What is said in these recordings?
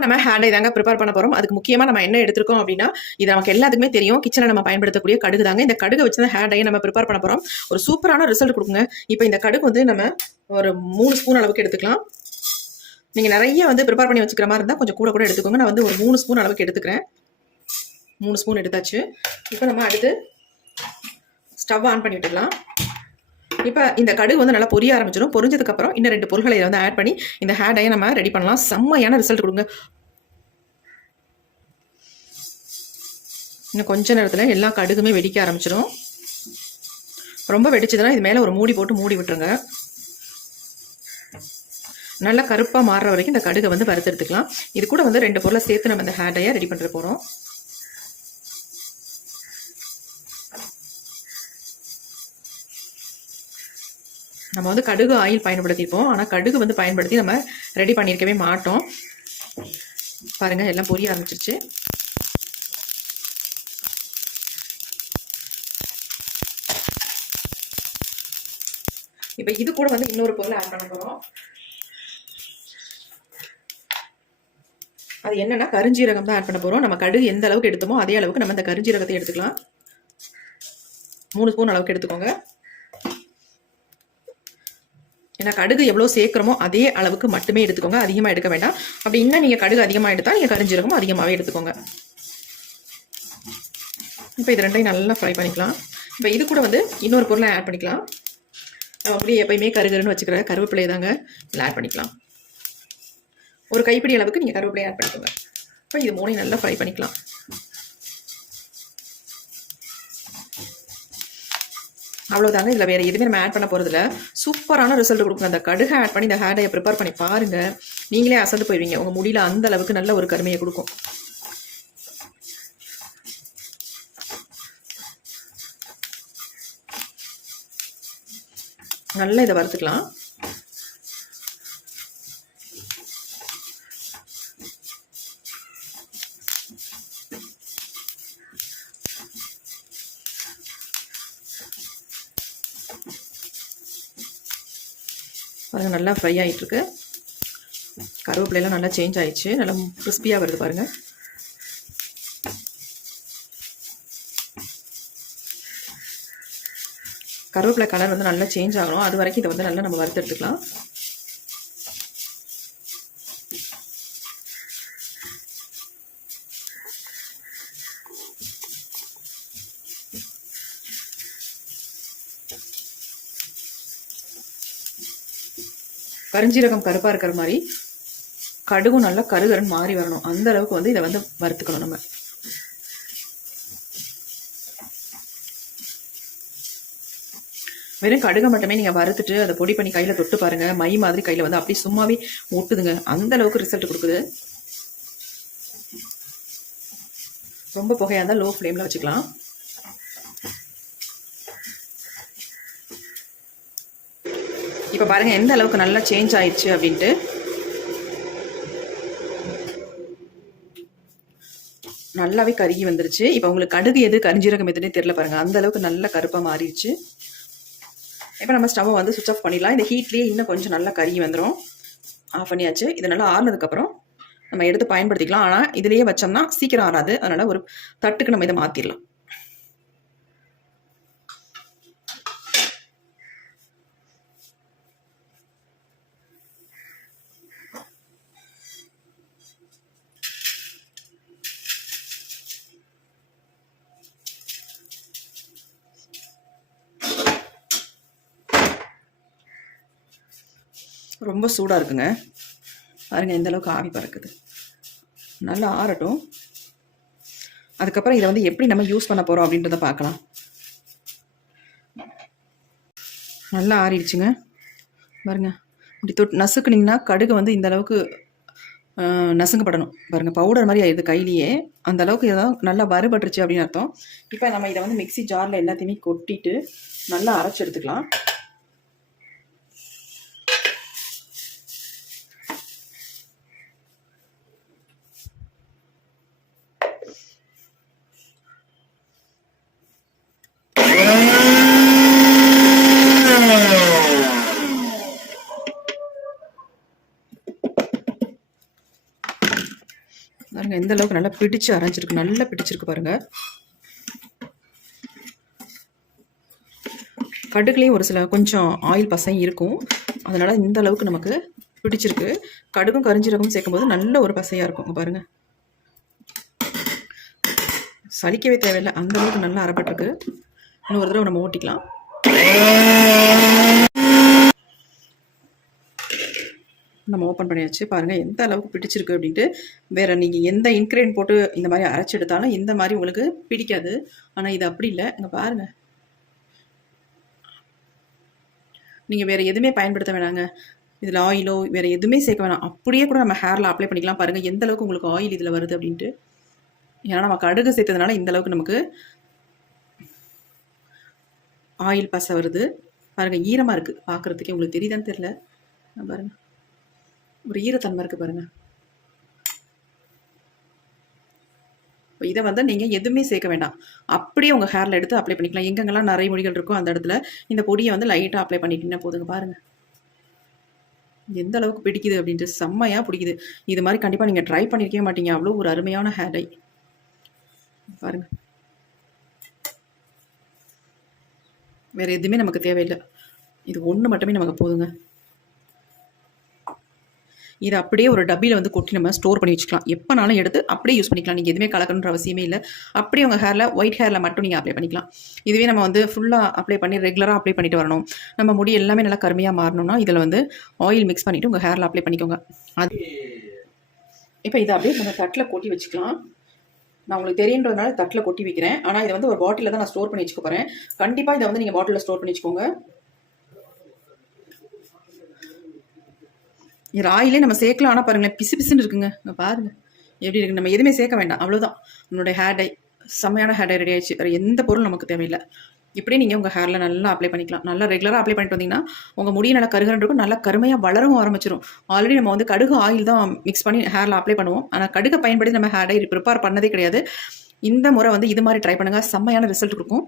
இப்போ நம்ம ஹேண்டை தாங்க ப்ரிப்பேர் பண்ண போகிறோம் அதுக்கு முக்கியமாக நம்ம என்ன எடுத்திருக்கோம் அப்படின்னா இது நமக்கு எல்லாத்துக்குமே தெரியும். கிச்சனில் நம்ம பயன்படுத்தக்கூடிய கடுகு தாங்க. இந்த கடுகு வச்சு தான் ஹேண்டையை நம்ம ப்ரிப்பேர் பண்ண போகிறோம் ஒரு சூப்பரான ரிசல்ட் கொடுக்குங்க. இப்போ இந்த கடுகு வந்து நம்ம ஒரு மூணு ஸ்பூன் அளவுக்கு எடுத்துக்கலாம். நீங்கள் நிறைய வந்து ப்ரிப்பேர் பண்ணி வச்சுக்கிற மாதிரி இருந்தால் கொஞ்சம் கூட கூட எடுத்துக்கோங்க. நான் வந்து ஒரு மூணு ஸ்பூன் அளவுக்கு எடுத்துக்கிறேன். மூணு ஸ்பூன் எடுத்தாச்சு. இப்போ நம்ம அடுத்து ஸ்டவ் ஆன் பண்ணி விட்டுக்கலாம் இப்போ இந்த கடுகு வந்து நல்லா பொரிய ஆரம்பிச்சிடும் பொரிஞ்சதுக்கப்புறம் இன்னும் ரெண்டு பொருட்களை இதை வந்து ஆட் பண்ணி இந்த ஹேர் டையை நம்ம ரெடி பண்ணலாம். செம்மையான ரிசல்ட் கொடுங்க. இன்னும் கொஞ்ச நேரத்தில் எல்லா கடுகுமே வெடிக்க ஆரம்பிச்சிடும் ரொம்ப வெடிச்சதுன்னா இது மேலே ஒரு மூடி போட்டு மூடி விட்டுருங்க. நல்லா கருப்பாக மாறுற வரைக்கும் இந்த கடுகை வந்து வறுத்தெடுத்துக்கலாம் இது கூட வந்து ரெண்டு பொருளை சேர்த்து நம்ம இந்த ஹேர் டையை ரெடி பண்ணுற போகிறோம் நம்ம வந்து கடுகு ஆயில் பயன்படுத்தியிருப்போம் ஆனால் கடுகு வந்து பயன்படுத்தி நம்ம ரெடி பண்ணியிருக்கவே மாட்டோம். பாருங்கள் எல்லாம் பொரிய ஆரம்பிச்சிருச்சு. இப்போ இது கூட வந்து இன்னொரு பொருளை ஆட் பண்ண போகிறோம் அது என்னன்னா கருஞ்சீரகம் தான் ஆட் பண்ண போகிறோம் நம்ம கடுகு எந்த அளவுக்கு எடுத்தோமோ அதே அளவுக்கு நம்ம இந்த கருஞ்சீரகத்தை எடுத்துக்கலாம். மூணு ஸ்பூன் அளவுக்கு எடுத்துக்கோங்க. ஏன்னா கடுகு எவ்வளோ சேர்க்குறோமோ அதே அளவுக்கு மட்டுமே எடுத்துக்கோங்க. அதிகமாக எடுக்க வேண்டாம். அப்படி இன்னும் நீங்கள் கடுகு அதிகமாக எடுத்தால் நீங்கள் கரிஞ்சீரகமும் அதிகமாகவே எடுத்துக்கோங்க. இப்போ இது ரெண்டையும் நல்லா ஃப்ரை பண்ணிக்கலாம். இப்போ இது கூட வந்து இன்னொரு பொருளை ஆட் பண்ணிக்கலாம். நம்ம அப்படியே எப்பயுமே கருகருன்னு வச்சுக்கிற கருவேப்பிலையை தாங்க இதில் ஆட் பண்ணிக்கலாம். ஒரு கைப்பிடி அளவுக்கு நீங்கள் கருவேப்பிலையை ஆட் பண்ணிக்கோங்க. இப்போ இது மூணையும் நல்லா ஃப்ரை பண்ணிக்கலாம். அவ்வளோதாங்க இதில் வேறு எதுவுமே நம்ம ஆட் பண்ண போகிறதில்ல சூப்பரான ரிசல்ட் கொடுக்குங்க. அந்த கடுகை ஆட் பண்ணி இந்த ஹேடையை ப்ரிப்பேர் பண்ணி பாருங்கள் நீங்களே அசந்து போயிடுவீங்க உங்கள் முடியல அந்த அளவுக்கு நல்ல ஒரு கருமையை கொடுக்கும். நல்லா இதை வறுத்துக்கலாம். நல்லா ஃப்ரை ஆகிட்டுருக்கு கருவேப்பிலையெல்லாம் நல்லா சேஞ்ச் ஆகிடுச்சு நல்லா கிறிஸ்பியாக வருது பாருங்கள் கருவேப்பிலை கலர் வந்து நல்லா சேஞ்ச் ஆகணும். அது வரைக்கும் இதை வந்து நல்லா நம்ம வறுத்து எடுத்துக்கலாம் கருஞ்சீரகம் கருப்பாக இருக்கிற மாதிரி கடுகும் நல்லா கருகருன்னு மாறி வரணும். அந்த அளவுக்கு வந்து இதை வந்து வறுத்துக்கணும் நம்ம. வெறும் கடுகை மட்டுமே நீங்கள் வறுத்துட்டு அதை பொடி பண்ணி கையில் தொட்டு பாருங்கள் மை மாதிரி கையில் வந்து அப்படியே சும்மாவே ஒட்டுதுங்க அந்த அளவுக்கு ரிசல்ட் கொடுக்குது. ரொம்ப புகையாக இருந்தால் லோ ஃப்ளேமில் வச்சுக்கலாம். இப்போ பாருங்கள் எந்த அளவுக்கு நல்லா சேஞ்ச் ஆயிடுச்சு அப்படின்ட்டு. நல்லாவே கருகி வந்துருச்சு. இப்போ உங்களுக்கு கடுகு எது கரிஞ்சீரகம் எதுன்னு தெரியல பாருங்கள் அந்த அளவுக்கு நல்லா கருப்பாக மாறிடுச்சு. இப்போ நம்ம ஸ்டவ்வை வந்து சுவிச் ஆஃப் பண்ணிடலாம். இந்த ஹீட்லேயே இன்னும் கொஞ்சம் நல்லா கருகி வந்துடும் ஆஃப் பண்ணியாச்சு. இது நல்லா ஆறுனதுக்கப்புறம் நம்ம எடுத்து பயன்படுத்திக்கலாம். ஆனால் இதுலேயே வச்சோம்னா சீக்கிரம் ஆறாது. அதனால் ஒரு தட்டுக்கு நம்ம இதை மாற்றிடலாம் ரொம்ப சூடாக இருக்குங்க. பாருங்கள் எந்தளவுக்கு ஆவி பறக்குது. நல்லா ஆறட்டும். அதுக்கப்புறம் இதை வந்து எப்படி நம்ம யூஸ் பண்ண போகிறோம் அப்படின்றத பார்க்கலாம். நல்லா ஆறிடுச்சுங்க. பாருங்க இப்படி தொட்டு நசுக்குனிங்கன்னா கடுகு வந்து இந்த அளவுக்கு நசுங்கப்படணும். பாருங்கள் பவுடர் மாதிரி ஆயிடுது கையிலேயே. அந்த அளவுக்கு ஏதாவது நல்லா வறுபட்டுருச்சு அப்படின்னு அர்த்தம். இப்போ நம்ம இதை வந்து மிக்சி ஜாரில் எல்லாத்தையுமே கொட்டிட்டு நல்லா அரைச்சி எடுத்துக்கலாம். பாருங்க எந்த அளவுக்கு நல்லா பிடிச்சு அரைஞ்சிருக்கு நல்லா பிடிச்சிருக்கு பாருங்க. கடுகுலேயும் ஒரு சில கொஞ்சம் ஆயில் பசங்க இருக்கும். அதனால இந்த அளவுக்கு நமக்கு பிடிச்சிருக்கு. கடுகும் கரிஞ்சீரகமும் சேர்க்கும்போது நல்ல ஒரு பசையாக இருக்கும் பாருங்கள் பாருங்க. சலிக்கவே தேவையில்லை அந்த அளவுக்கு நல்லா அரைப்பட்டிருக்கு. இன்னொரு தடவை நம்ம ஓட்டிக்கலாம். நம்ம ஓப்பன் பண்ணியாச்சு. பாருங்கள் எந்த அளவுக்கு பிடிச்சிருக்கு அப்படின்ட்டு வேறு நீங்கள் எந்த இன்க்ரீடியன்ட் போட்டு இந்த மாதிரி அரைச்சி எடுத்தாலும் இந்த மாதிரி உங்களுக்கு பிடிக்காது. ஆனால் இது அப்படி இல்லை. இங்கே பாருங்கள் நீங்கள் வேறு எதுவுமே பயன்படுத்த வேணாங்க. இதில் ஆயிலோ வேறு எதுவுமே சேர்க்க வேணாம். அப்படியே கூட நம்ம ஹேரில் அப்ளை பண்ணிக்கலாம். பாருங்கள் எந்த அளவுக்கு உங்களுக்கு ஆயில் இதில் வருது அப்படின்ட்டு. ஏன்னா நம்ம கடுகு சேர்த்ததுனால இந்த அளவுக்கு நமக்கு ஆயில் பசை வருது. பாருங்கள் ஈரமாக இருக்குது பார்க்குறதுக்கே உங்களுக்கு தெரியுதான்னு தெரில பாருங்கள் ஒரு ஈரத்தன்மை இருக்குது பாருங்கள் இதை வந்து நீங்கள் எதுவுமே சேர்க்க வேண்டாம். அப்படியே உங்கள் ஹேரில் எடுத்து அப்ளை பண்ணிக்கலாம். எங்கெங்கெல்லாம் நிறைய முடிகள் இருக்கோ அந்த இடத்துல இந்த பொடியை வந்து லைட்டாக அப்ளை பண்ணிட்டீங்கன்னா போதுங்க பாருங்கள் எந்த அளவுக்கு பிடிக்குது அப்படின்ட்டு செம்மையாக பிடிக்குது. இது மாதிரி கண்டிப்பாக நீங்கள் ட்ரை பண்ணியிருக்கவே மாட்டீங்க. அவ்வளோ ஒரு அருமையான ஹேர் டை. பாருங்க. வேறு எதுவுமே நமக்கு தேவையில்லை. இது ஒன்று மட்டுமே நமக்கு போதுங்க. இதை அப்படியே ஒரு டப்பியில் வந்து கொட்டி நம்ம ஸ்டோர் பண்ணி வச்சுக்கலாம். எப்போனாலும் எடுத்து அப்படியே யூஸ் பண்ணிக்கலாம். நீங்கள் எதுவுமே கலக்கணுன்ற அவசியமே இல்லை. அப்படியே உங்கள் ஹேரில் ஒயிட் ஹேரில் மட்டும் நீங்கள் அப்ளை பண்ணிக்கலாம். இதுவே நம்ம வந்து ஃபுல்லாக அப்ளை பண்ணி ரெகுலராக அப்ளை பண்ணிட்டு வரணும். நம்ம முடி எல்லாமே நல்லா கருமையாக மாறணும்னா இதில் வந்து ஆயில் மிக்ஸ் பண்ணிவிட்டு உங்கள் ஹேரில் அப்ளை பண்ணிக்கோங்க. அது இப்போ இதை அப்படியே நம்ம தட்டில் கொட்டி வச்சுக்கலாம். நான் உங்களுக்கு தெரியுன்றதுனால தட்டில் கொட்டி வைக்கிறேன். ஆனால் இதை வந்து ஒரு பாட்டிலில் தான் நான் ஸ்டோர் பண்ணி வச்சுக்க போகிறேன் கண்டிப்பாக இதை வந்து நீங்கள் பாட்டிலில் ஸ்டோர் பண்ணி வச்சுக்கோங்க. ராயிலே நம்ம சேர்க்கலாம். ஆனால் பாருங்களேன் பிசு பிசுன்னு இருக்குங்க. பாருங்கள் பாருங்க. எப்படி இருக்கு? நம்ம எதுவுமே சேர்க்க வேண்டாம். அவ்வளோதான் நம்மளுடைய ஹேர் டை செம்மையான ஹேர் டை ரெடி ஆயிடுச்சு. வேறு எந்த பொருள் நமக்கு தேவையில்லை. இப்படியே நீங்கள் உங்கள் ஹேரில் நல்லா அப்ளை பண்ணிக்கலாம். நல்லா ரெகுலராக அப்ளை பண்ணிட்டு வந்தீங்கன்னா உங்கள் முடி நல்லா கருகரன் இருக்கும். நல்லா கருமையாக வளரவும் ஆரம்பிச்சிடும் ஆல்ரெடி நம்ம வந்து கடுகு ஆயில் தான் மிக்ஸ் பண்ணி ஹேரில் அப்ளை பண்ணுவோம். ஆனால் கடுகை பயன்படுத்தி நம்ம ஹேர் டை ப்ரிப்பேர் பண்ணதே கிடையாது. இந்த முறை வந்து இது மாதிரி ட்ரை பண்ணுங்கள் செம்மையான ரிசல்ட் இருக்கும்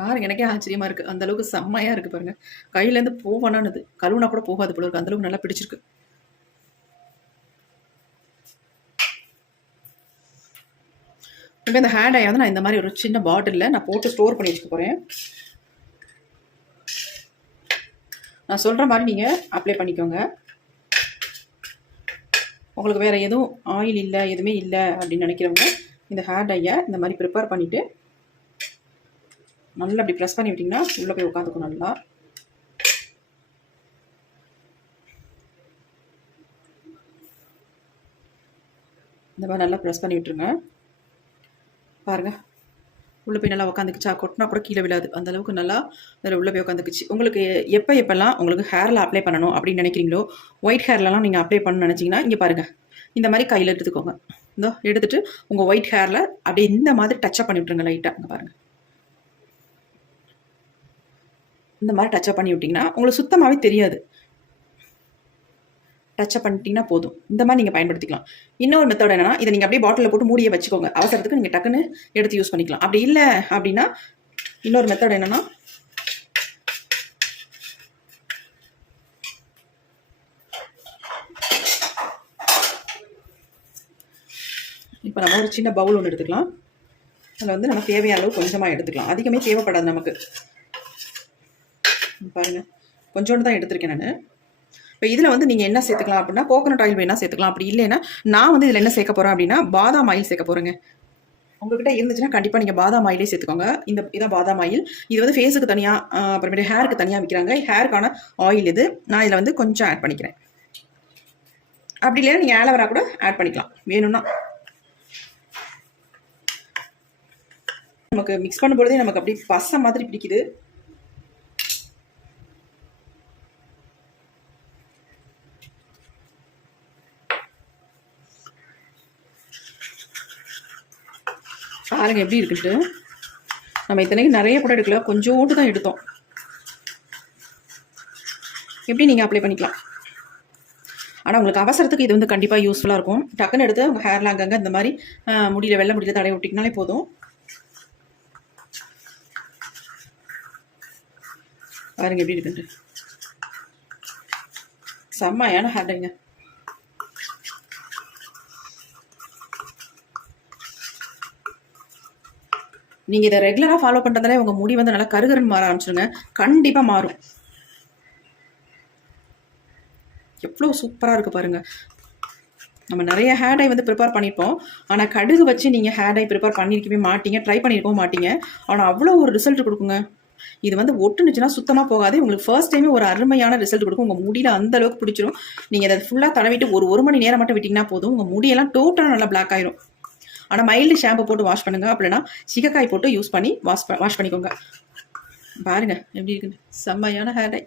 பாருங்க எனக்கே ஆச்சரியமா இருக்கு. அந்த அளவுக்கு செம்மையா இருக்கு பாருங்க. கையிலேருந்து போவானானது. கழுவுனா கூட போகாது போல இருக்கு. அந்த அளவுக்கு நல்லா பிடிச்சிருக்கு. இப்போ இந்த ஹேண்ட் ஐ வந்து நான் இந்த மாதிரி ஒரு சின்ன பாட்டிலில் நான் போட்டு ஸ்டோர் பண்ணி வச்சுக்க போகிறேன் நான் சொல்கிற மாதிரி நீங்கள் அப்ளை பண்ணிக்கோங்க. உங்களுக்கு வேறு எதுவும் ஆயில் இல்லை எதுவுமே இல்லை அப்படின்னு நினைக்கிறவங்க இந்த ஹேர் டையை இந்த மாதிரி ப்ரிப்பேர் பண்ணிவிட்டு நல்லா அப்படி ப்ரெஸ் பண்ணி விட்டிங்கன்னா உள்ளே போய் உட்காந்துக்கும் நல்லா. இந்த மாதிரி நல்லா ப்ரெஸ் பண்ணி விட்டுருங்க. பாருங்கள் உள்ளே போய் நல்லா உட்காந்துக்குச்சா? கொட்டினா கூட கீழே விழாது. அந்த அளவுக்கு நல்லா அதில் உள்ளே போய் உட்காந்துக்குச்சு. உங்களுக்கு எப்போ எப்போல்லாம் உங்களுக்கு ஹேரில் அப்ளை பண்ணணும் அப்படின்னு நினைக்கிறீங்களோ ஒயிட் ஹேர்லலாம் நீங்கள் அப்ளை பண்ணணும்னு நினச்சிங்கன்னா இங்கே பாருங்கள் இந்த மாதிரி கையில் எடுத்துக்கோங்க. இந்த எடுத்துகிட்டு உங்கள் ஒயிட் ஹேரில் அப்படியே இந்த மாதிரி டச்சப் பண்ணி விட்ருங்க லைட்டாக இங்கே பாருங்கள் இந்த மாதிரி டச்சப் பண்ணி விட்டிங்கன்னா உங்களுக்கு சுத்தமாகவே தெரியாது. டச்சப் பண்ணிட்டீங்கன்னா போதும். இந்த மாதிரி நீங்கள் பயன்படுத்திக்கலாம். இன்னொரு மெத்தட் என்னன்னா இதை நீங்கள் அப்படியே பாட்டிலில் போட்டு மூடியை வச்சுக்கோங்க. அவசரத்துக்கு நீங்கள் டக்குன்னு எடுத்து யூஸ் பண்ணிக்கலாம். அப்படி இல்லை அப்படின்னா இன்னொரு மெத்தட் என்னன்னா இப்போ நம்ம ஒரு சின்ன பவுல் ஒன்று எடுத்துக்கலாம். அதில் வந்து நம்ம தேவையான அளவு கொஞ்சமாக எடுத்துக்கலாம். அதிகமே தேவைப்படாது நமக்கு. பாருங்கள் கொஞ்சோண்டு தான் எடுத்திருக்கேன் நான். இப்போ இதில் வந்து நீங்கள் என்ன சேர்த்துக்கலாம் அப்படின்னா கோகனட் ஆயில் வேணால் சேர்த்துக்கலாம். அப்படி இல்லைன்னா நான் வந்து இதில் என்ன சேர்க்க போகிறேன் அப்படின்னா பாதாம் ஆயில் சேர்க்க போகிறேங்க உங்ககிட்ட இருந்துச்சுன்னா கண்டிப்பாக நீங்கள் பாதாம் ஆயிலே சேர்த்துக்கோங்க. இந்த இதான் பாதாம் ஆயில் இது வந்து ஃபேஸுக்கு தனியாக அப்புறமேட்டு ஹேருக்கு தனியாக விற்கிறாங்க ஹேருக்கான ஆயில் இது. நான் இதில் வந்து கொஞ்சம் ஆட் பண்ணிக்கிறேன். அப்படி இல்லைன்னா நீங்கள் ஆலோவேரா கூட ஆட் பண்ணிக்கலாம். வேணும்னா. நமக்கு மிக்ஸ் பண்ணும்பொழுதே நமக்கு அப்படி பசை மாதிரி பிடிக்குது. பாருங்கள் எப்படி இருக்குன்ட்டு. நம்ம இத்தனைக்கு நிறைய படம் எடுக்கல கொஞ்சோண்டு தான் எடுத்தோம். எப்படி நீங்கள் அப்ளை பண்ணிக்கலாம்? ஆனால் உங்களுக்கு அவசரத்துக்கு இது வந்து கண்டிப்பாக யூஸ்ஃபுல்லாக இருக்கும். டக்குன்னு எடுத்து உங்கள் ஹேரில் அங்கங்கே இந்த மாதிரி முடியில் முடியல வெள்ளை முடியல தடை விட்டிங்கனாலே போதும். பாருங்கள் எப்படி இருக்குன்ட்டு. செம்மையான ஹேர் நீங்கள் இதை ரெகுலராக ஃபாலோ பண்ணுறதாலே உங்கள் முடி வந்து நல்லா கருகருன்னு மாற ஆரம்பிச்சிருங்க. கண்டிப்பாக மாறும். எவ்வளோ சூப்பராக இருக்குது பாருங்கள் நம்ம நிறைய ஹேர் டை வந்து ப்ரிப்பேர் பண்ணியிருப்போம் ஆனால் கடுகு வச்சு நீங்கள் ஹேர் டை ப்ரிப்பேர் பண்ணியிருக்கவே மாட்டீங்க. ட்ரை பண்ணியிருக்கவும் மாட்டீங்க. ஆனால் அவ்வளோ ஒரு ரிசல்ட் கொடுக்குங்க. இது வந்து ஒட்டுனுச்சுன்னா சுத்தமாக போகாது. உங்களுக்கு ஃபர்ஸ்ட் டைமே ஒரு அருமையான ரிசல்ட் கொடுக்கும். உங்கள் முடியில் அந்த அளவுக்கு பிடிச்சிரும். நீங்கள் அதை ஃபுல்லாக தடவிட்டு ஒரு ஒரு மணி நேரம் மட்டும் விட்டிங்கன்னா போதும். உங்கள் முடியெல்லாம் டோட்டலாக நல்லா பிளாக் ஆயிரும். ஆனால் மைல்டு ஷாம்பு போட்டு வாஷ் பண்ணுங்க. அப்படின்னா சிகக்காய் போட்டு யூஸ் பண்ணி வாஷ் வாஷ் பண்ணிக்கோங்க. பாருங்க எப்படி இருக்குன்னு. செம்மையான ஹேர் டை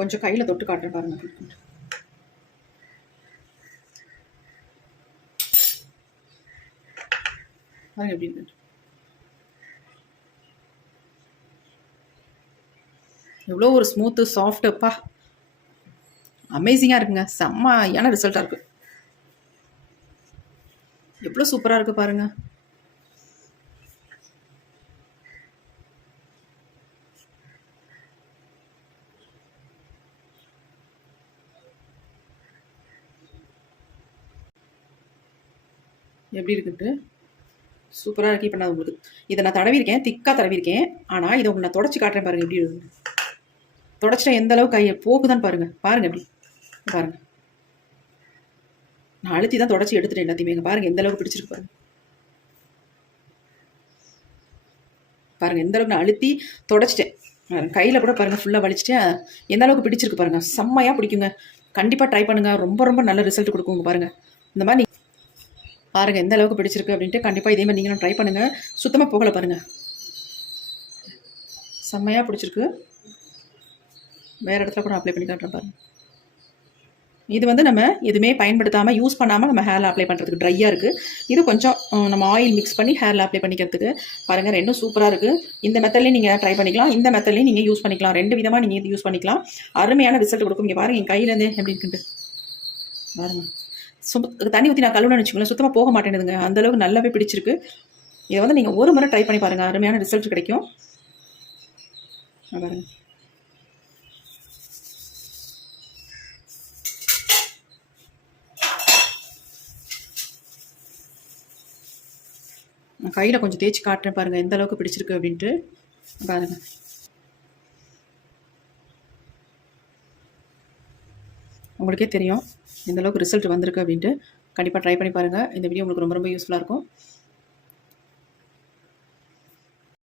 கொஞ்சம் கையில் தொட்டு காட்டுறேன் பாருங்க. பாருங்க எப்படி இருக்கு எவ்வளோ ஒரு ஸ்மூத்து சாஃப்ட் அப்பா அமேசிங்காக இருக்குங்க. செம்மையான ரிசல்ட்டாக இருக்குது எவ்வளோ சூப்பராக இருக்குது பாருங்க. எப்படி இருக்குன்ட்டு? சூப்பராக இருக்கு. இப்போ நான் உங்களுக்கு இதை நான் தடவிருக்கேன் திக்காக தடவிருக்கேன் ஆனால் இதை உங்களுக்கு நான் தொடச்சி காட்டுறேன் பாருங்க. எப்படி இருக்குது தொடச்சிட்டேன் எந்த அளவுக்கு கையை போகுதான்னு பாருங்க. பாருங்க எப்படி. பாருங்க. நான் அழுத்தி தான் தொடச்சி எடுத்துட்டேன் எல்லாத்தையுமே. இங்க பாருங்க எந்த அளவுக்கு பிடிச்சிருக்கு பாருங்க. பாருங்க எந்த அளவுக்கு நான் அழுத்தி தொடச்சிட்டேன். கையில் கூட பாருங்க ஃபுல்லாக வலிச்சிட்டேன். எந்த அளவுக்கு பிடிச்சிருக்கு பாருங்க. செம்மையாக பிடிக்குங்க. கண்டிப்பாக ட்ரை பண்ணுங்க. ரொம்ப ரொம்ப நல்ல ரிசல்ட் கொடுக்குங்க பாருங்க. இந்த மாதிரி பாருங்க எந்த அளவுக்கு பிடிச்சிருக்கு அப்படின்ட்டு கண்டிப்பாக இதே மாதிரி நீங்களும் ட்ரை பண்ணுங்க. சுத்தமாக போகலை பாருங்க. செம்மையாக பிடிச்சிருக்கு. வேறு இடத்துல கூட அப்ளை பண்ணி காட்டுறேன் பாருங்கள் இது வந்து நம்ம எதுவுமே பயன்படுத்தாமல் யூஸ் பண்ணாமல் நம்ம ஹேரில் அப்ளை பண்ணுறதுக்கு ட்ரையாக இருக்குது இது கொஞ்சம் நம்ம ஆயில் மிக்ஸ் பண்ணி ஹேரில் அப்ளை பண்ணிக்கிறதுக்கு பாருங்கள் ரெண்டும் சூப்பராக இருக்குது இந்த மெத்தட்லேயும் நீங்கள் ட்ரை பண்ணிக்கலாம். இந்த மெத்தட்லேயும் நீங்கள் யூஸ் பண்ணிக்கலாம். ரெண்டு விதமாக நீங்கள் இது யூஸ் பண்ணிக்கலாம். அருமையான ரிசல்ட் கொடுக்கும். இங்கே பாருங்கள் என் கையிலேருந்து எப்படி இருக்குன்ட்டு. பாருங்கள் சும் தண்ணி ஊற்றி நான் கழுவுனு வச்சுக்கோங்களேன் சுத்தமாக போக மாட்டேனுதுங்க அந்தளவுக்கு நல்லாவே பிடிச்சிருக்கு. இதை வந்து நீங்கள் ஒரு முறை ட்ரை பண்ணி பாருங்கள் அருமையான ரிசல்ட் கிடைக்கும். பாருங்கள் நான் கையில் கொஞ்சம் தேய்ச்சி காட்டுறேன் பாருங்கள் எந்த அளவுக்கு பிடிச்சிருக்கு அப்படின்ட்டு. பாருங்கள் உங்களுக்கே தெரியும் எந்த அளவுக்கு ரிசல்ட் வந்திருக்கு அப்படின்ட்டு. கண்டிப்பாக ட்ரை பண்ணி பாருங்கள் இந்த வீடியோ உங்களுக்கு ரொம்ப ரொம்ப யூஸ்ஃபுல்லாக இருக்கும்.